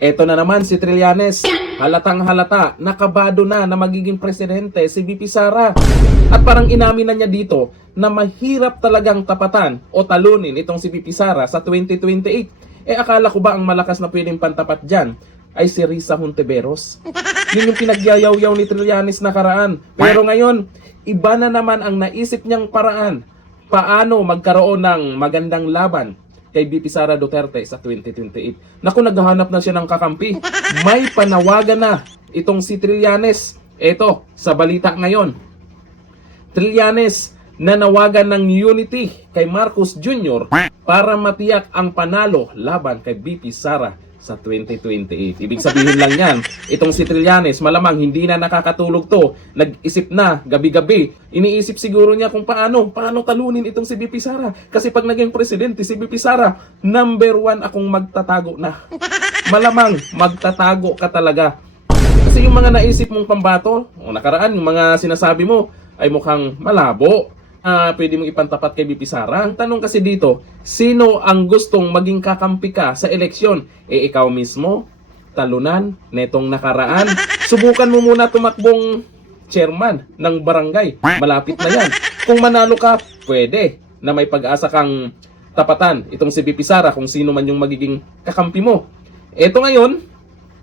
Eto na naman si Trillanes. Halatang halata, nakabado na magiging presidente si VP Sara. At parang inamin na niya dito na mahirap talagang tapatan o talunin itong si VP Sara sa 2028. Akala ko ba ang malakas na pwedeng pantapat dyan ay si Risa Hontiveros? Yun yung pinagyayaw-yaw ni Trillanes nakaraan. Pero ngayon, iba na naman ang naisip niyang paraan. Paano magkaroon ng magandang laban kay VP Sara Duterte sa 2028. Naku, naghahanap na siya ng kakampi. May panawagan na itong si Trillanes. Eto, sa balita ngayon. Trillanes nanawagan ng unity kay Marcos Jr. para matiyak ang panalo laban kay VP Sara sa 2028. Ibig sabihin lang yan, itong si Trillanes, malamang hindi na nakakatulog to. Nag-isip na, gabi-gabi. Iniisip siguro niya kung paano talunin itong si VP Sara. Kasi pag naging presidente si VP Sara, number 1 akong magtatago na. Malamang, magtatago ka talaga. Kasi yung mga naisip mong pambato, o nakaraan, yung mga sinasabi mo, ay mukhang malabo. Pwede mong ipantapat kay VP Sara. Ang tanong kasi dito, sino ang gustong maging kakampi ka sa eleksyon? Ikaw mismo? Talunan? Netong nakaraan? Subukan mo muna tumakbong chairman ng barangay. Malapit na yan. Kung manalo ka, pwede na may pag-asa kang tapatan itong si VP Sara kung sino man yung magiging kakampi mo. Eto ngayon,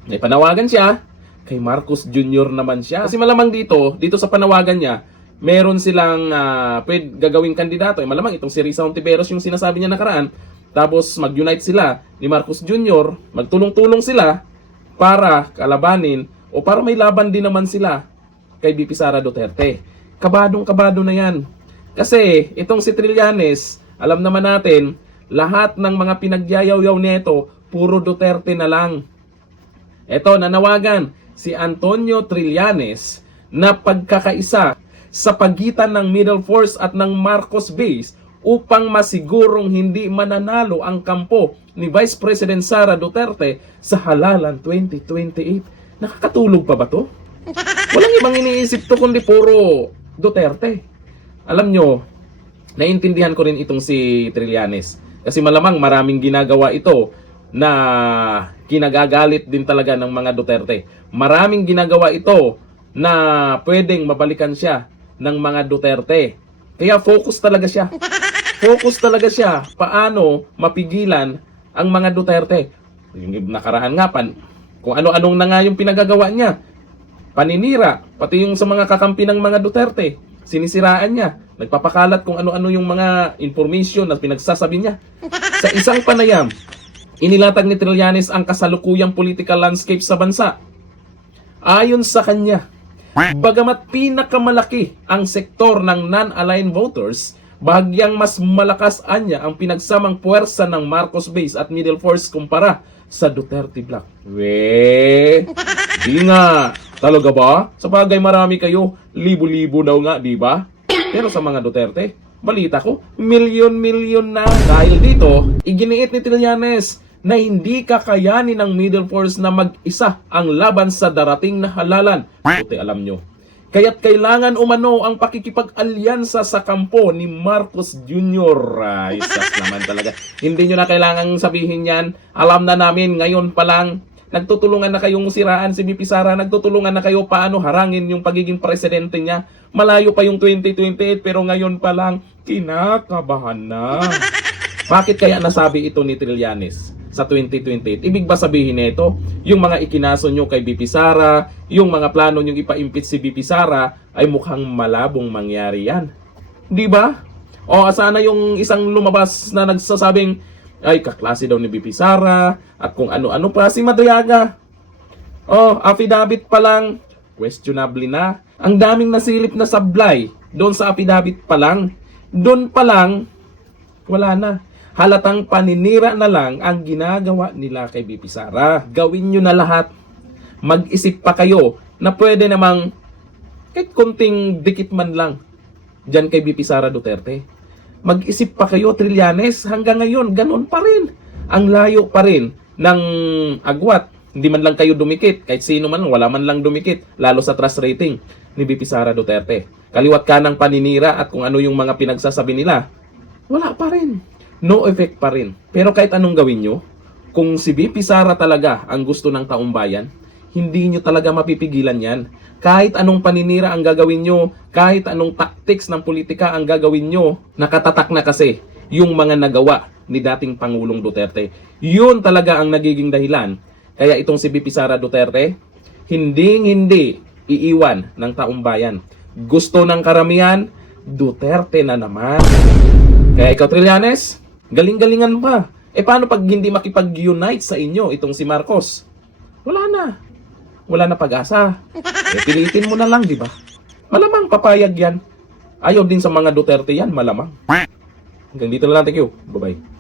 may panawagan siya kay Marcos Jr. naman siya. Kasi malamang dito sa panawagan niya, meron silang gagawing kandidato. Malamang itong si Risa Hontiveros yung sinasabi niya nakaraan. Tapos mag-unite sila ni Marcos Jr. Magtulong-tulong sila para kalabanin o para may laban din naman sila kay VP Sara Duterte. Kabadong-kabado na yan. Kasi itong si Trillanes, alam naman natin, lahat ng mga pinagyayaw-yaw nito, puro Duterte na lang. Eto, nanawagan si Antonio Trillanes na pagkakaisa sa pagitan ng Middle Force at ng Marcos Base upang masigurong hindi mananalo ang kampo ni Vice President Sara Duterte sa halalan 2028. Nakakatulog pa ba to? Walang ibang iniisip to kundi puro Duterte. Alam nyo, naiintindihan ko rin itong si Trillanes. Kasi malamang maraming ginagawa ito na kinagagalit din talaga ng mga Duterte. Maraming ginagawa ito na pwedeng mabalikan siya ng mga Duterte. Kaya focus talaga siya. Focus talaga siya paano mapigilan ang mga Duterte. Yung nakaraan nga kung ano-anong na nga yung pinagagawa niya. Paninira, pati yung sa mga kakampi ng mga Duterte. Sinisiraan niya. Nagpapakalat kung ano-ano yung mga information na pinagsasabi niya. Sa isang panayam, inilatag ni Trillanes ang kasalukuyang political landscape sa bansa. Ayon sa kanya, bagamat pinakamalaki ang sektor ng non-aligned voters, bahagyang mas malakas anya ang pinagsamang puwersa ng Marcos Base at Middle Force kumpara sa Duterte Bloc. Di nga. Talaga ba? Sa bagay marami kayo, libo-libo daw nga, di ba? Pero sa mga Duterte, balita ko, milyon-milyon na. Dahil dito, iginiit ni Trillanes na hindi kakayanin ng Middle Force na mag-isa ang laban sa darating na halalan. Buti alam nyo. Kaya't kailangan umano ang pakikipag-alyansa sa kampo ni Marcos Jr. Isas naman talaga. Hindi nyo na kailangang sabihin yan. Alam na namin ngayon pa lang. Nagtutulungan na kayong siraan si VP Sara. Nagtutulungan na kayo paano harangin yung pagiging presidente niya. Malayo pa yung 2028 pero ngayon pa lang kinakabahan na. Bakit kaya nasabi ito ni Trillanes sa 2028? Ibig ba sabihin nito, yung mga ikinaso nyo kay VP Sara, yung mga plano nyo ipa-impeach si VP Sara, ay mukhang malabong mangyari yan? Di ba? O sana yung isang lumabas na nagsasabing, ay kaklase daw ni VP Sara, at kung ano-ano pa si Madriaga. Affidavit pa lang, questionable na. Ang daming nasilip na sablay, doon sa affidavit pa lang. Doon pa lang, wala na. Halatang paninira na lang ang ginagawa nila kay VP Sara. Gawin nyo na lahat. Mag-isip pa kayo na pwede namang kahit konting dikit man lang dyan kay VP Sara Duterte. Mag-isip pa kayo, Trillanes. Hanggang ngayon, ganun pa rin. Ang layo pa rin ng agwat. Hindi man lang kayo dumikit. Kahit sino man, wala man lang dumikit. Lalo sa trust rating ni VP Sara Duterte. Kaliwat ka ng paninira at kung ano yung mga pinagsasabi nila, wala pa rin. No effect pa rin. Pero kahit anong gawin nyo, Kung si VP Sara talaga ang gusto ng taong bayan, hindi nyo talaga mapipigilan yan. Kahit anong paninira ang gagawin nyo, kahit anong tactics ng politika ang gagawin nyo, nakatatak na kasi yung mga nagawa ni dating Pangulong Duterte. Yun talaga ang nagiging dahilan. Kaya itong si VP Sara Duterte, hindi iiwan ng taong bayan. Gusto ng karamihan, Duterte na naman. Kaya ikaw, Trillanes, galing-galingan pa. Paano pag hindi makipag-unite sa inyo itong si Marcos? Wala na pag-asa. Pilitin mo na lang, di ba? Malamang papayag yan. Ayaw din sa mga Duterte yan, malamang. Hanggang dito na lang, thank you. Bye-bye.